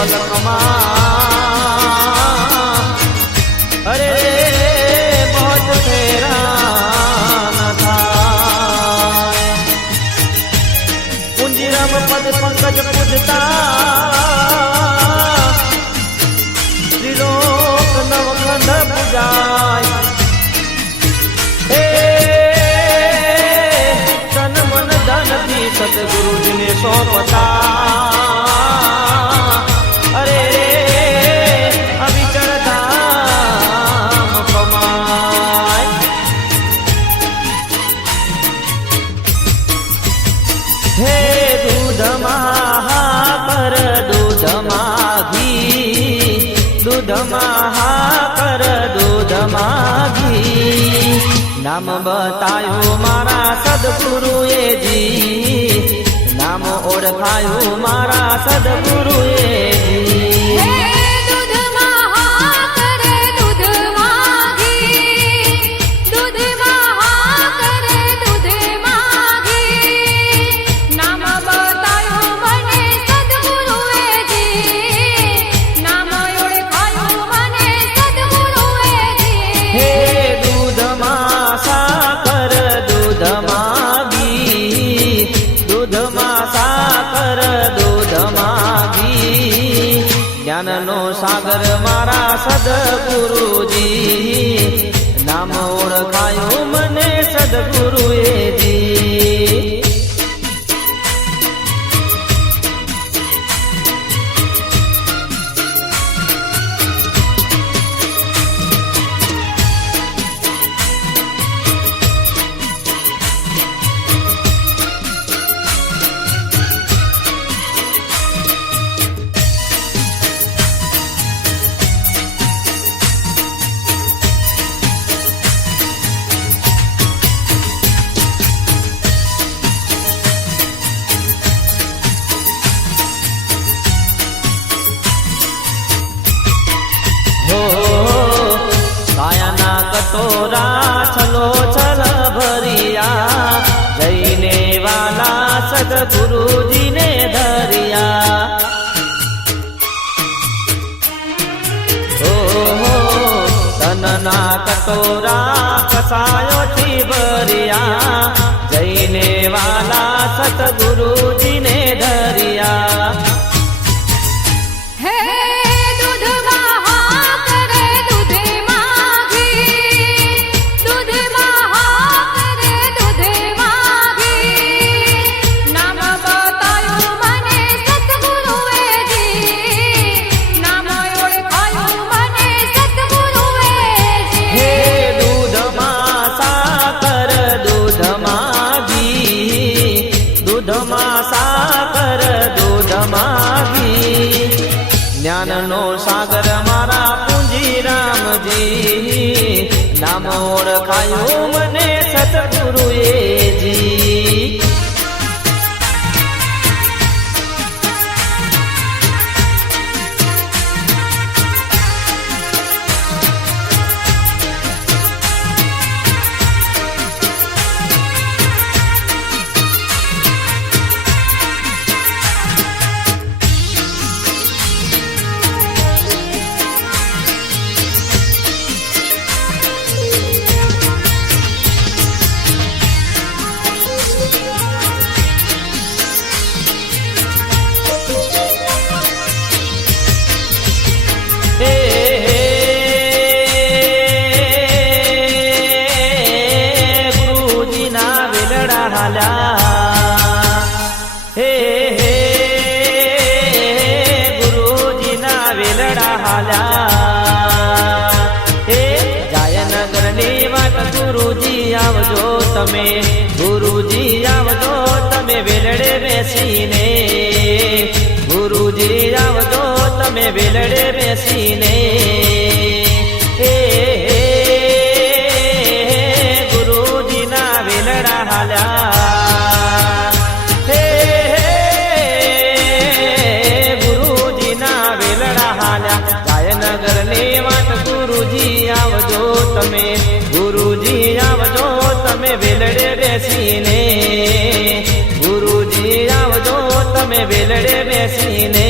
पलकમાં अरे बहुत हैरान था कुंजीरम पद पंकज पूजता त्रिलोक नवखंड पूजाय तन मन धन थी सतगुरु जी ने सौंपता अरे अभी चढ़धाम कमाय हे दूध महाकर दूध माघी दूध महाकर दूध माघी नाम बतायो मारा सदगुरुए जी नाम ओळखायो मारा सदगुरुए जी ज्ञाननो सागर मारा सदगुरुजी नाम ओळखायो मने सदगुरुए जी कटोरा छलो छल भरिया जईने वाला सदगुरु जी ने धरिया हो तनना कटोरा कसायो थी भरिया जईने वाला सतगुरु जी ने धरिया ज्ञाननो सागर मारा पूंजीराम जी नाम ओळखायो मने सतगुरुए जी आवजो तमे गुरुजी आवजो तमे वेलड़े बेसीने गुरुजी आवजो तमे वेलड़े बेसीने गुरुजी ना वेलड़ा हाल्या गुरुजी ना वेलड़ा हाल्या जायनगर ने वाट गुरुजी आवजो तमे गुरुजी आवजो तमे वेलड़े बेसीने गुरुजी आवजो तमे वेलड़े बेसीने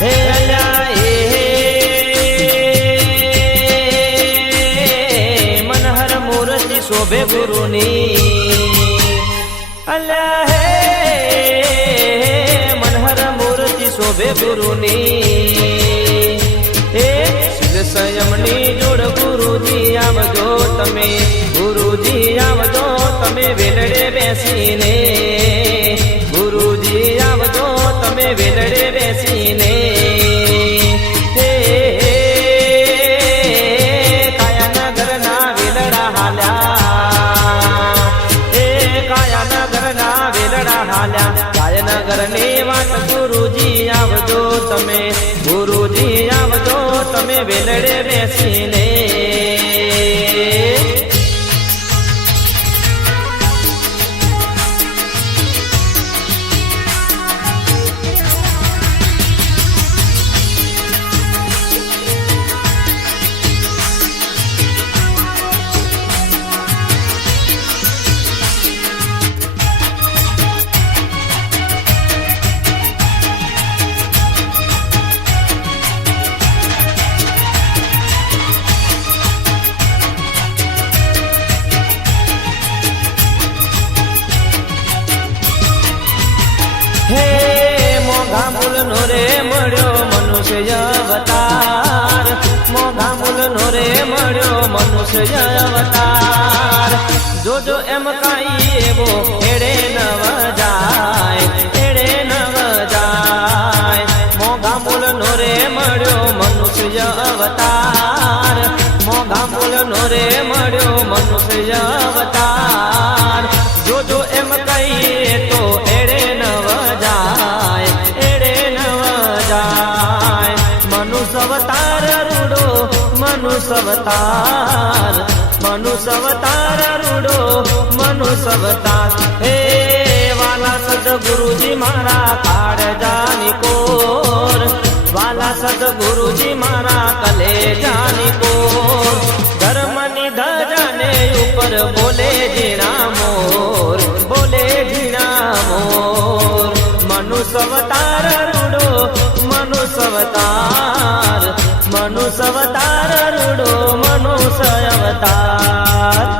હે અલ્યા મનહર મૂર્તિ શોભે ગુરુની અલ્યા હે મનહર મૂર્તિ શોભે ગુરુની હે શિવ સંયમની જોડ ગુરુજી આવજો તમે ગુરુજી આવજો તમે વેલડે બેસીને ગુરુજી આવજો તમે વેલડે બેસીને કાયાનગરના વેલડા હાલ્યા કાયાનગરના વેલડા હાલ્યા કાયાનગરની વાત ગુરુજી આવજો તમે ગુરુજી આવજો તમે વેલડે બેસીને હે મોઘા મૂલનો રે મળ્યો મનુષ્ય અવતાર મોઘા મૂલનો રે મળ્યો મનુષ્ય અવતાર જોજો એમ કાઈ એવો એડે નવ જાય એડે નવ જાય મોઘા મૂલનો રે મળ્યો મનુષ્ય અવતાર મોઘા મૂલનો રે મળ્યો મનુષ્ય અવતાર જોજો એમ કહીએ તો એડે નવ જાય એડે નવ જાય મનુષ્ય અવતાર રૂડો મનુષ્ય અવતાર મનુષ્ય અવતાર રૂડો મનુષ્ય અવતાર હે વાલા સદગુરુજી મારા કાળજાની કોર વાલા સદગુરુજી મારા કલેજાની કોર ધર્મની ધજાને ઉપર બોલે જીણા મોર બોલે જીણા મોર મનુષ્ય અવતાર રૂડો મનુષ્ય અવતાર મનુષ્ય અવતાર રૂડો મનુષ્ય અવતાર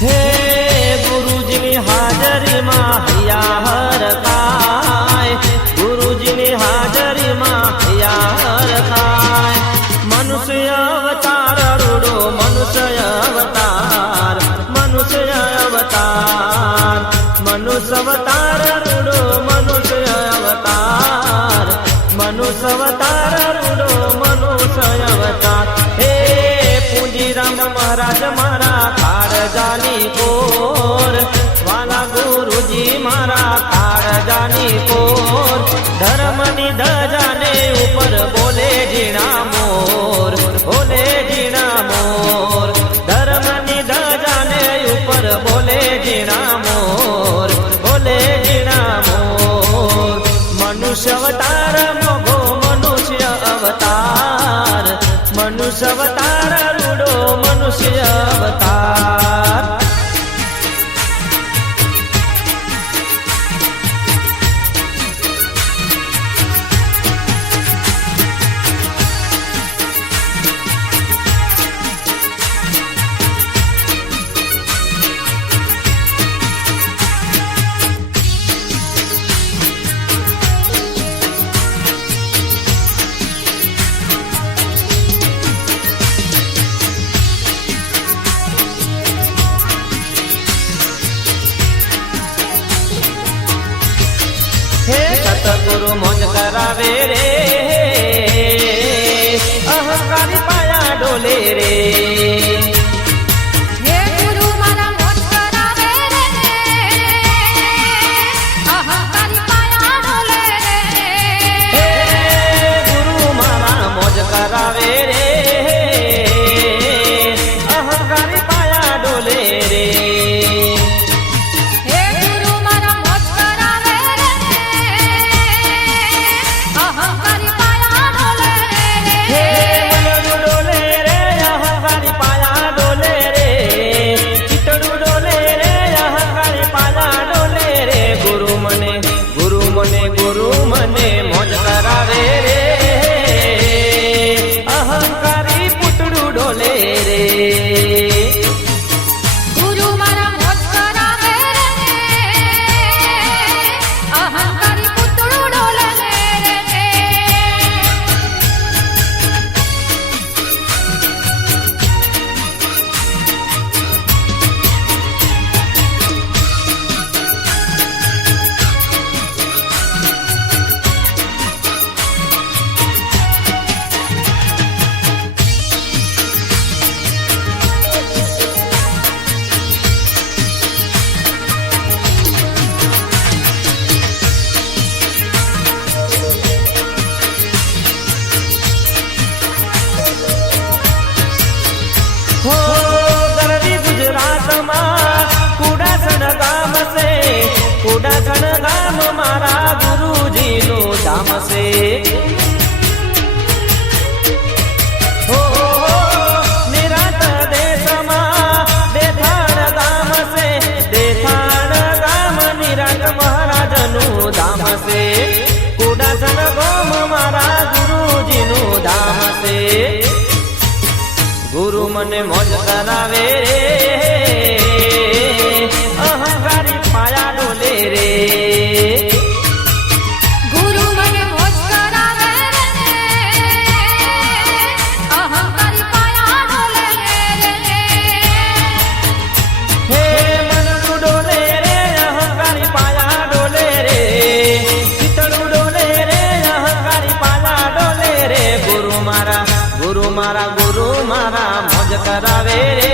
હે ગુરુજીની હાજરીમાં હૈયા હરખાય ગુરુજીની હાજરીમાં હૈયા હરખાય મનુષ્ય અવતાર રૂડો મનુષ્ય અવતાર મનુષ્ય અવતાર મનુષ્ય અવતાર રૂડો મનુષ્ય અવતાર મનુષ્ય અવતાર રૂડો મનુષ્ય અવતાર હે પૂંજીરામ મહારાજ મારા કાળજાની કોર વાલા ગુરુજી મારા કાળજાની કોર ધર્મની ધજાને ઉપર બોલે જીણા મોર બોલે જીણા મોર ધર્મની ધજાને ઉપર બોલે જીણા મોર બોલે જીણા મોર મનુષ્ય અવતાર મોઘો મનુષ્ય અવતાર મનુષ્ય અવતાર રૂડો મનુષ્ય અવતાર. હે સતગુરુ મોજ કરાવે રે, અહંકારી પાયા ડોલે રે. હે ગુરુ મારા મોજ કરાવે રે, અહંકારી પાયા ડોલે રે. હે ગુરુ મારા મોજ કરાવે રે, અહંકારી પાયા ડોલે રે. હે ગુરુ મારા મોજ કરાવે રે, અહંકારી પાયા ડોલે હે રે. મનડું ડોલે રે, અહંકારી પાયા ડોલે રે. ચિતડું ડોલે રે, અહંકારી પાયા ડોલે રે. ગુરુ મને મોજ કરાવે રે, અહંકારી પૂતળું ડોલે રે. ગુરુ મારા મોજ કરાવે રે, અહંકારી પૂતળું ડોલે રે. હો ગરવી ગુજરાતમાં કુડાસણ ગામ છે, કુડાસણ ગામ મારા ગુરુજીનું ધામ છે. હો નિરાત દેશમાં દેથાણ ગામ છે, દેથાણ ગામ નિરાત મહારાજનું ધામ છે. કુડાસણ ગામ મારા ગુરુજીનું ધામ છે. ગુરુ મને મોજ કરાવે રે, અહંકારી પાયા ડોલે રે. ગુરુ મને મોજ કરાવે રે, અહંકારી પાયા ડોલે રે. હે મનડું ડોલે રે, અહંકારી પાયા ડોલે રે. ચિતડું ડોલે રે, અહંકારી પાયા ડોલે રે. ગુરુ મારા મોજ કરાવે રે,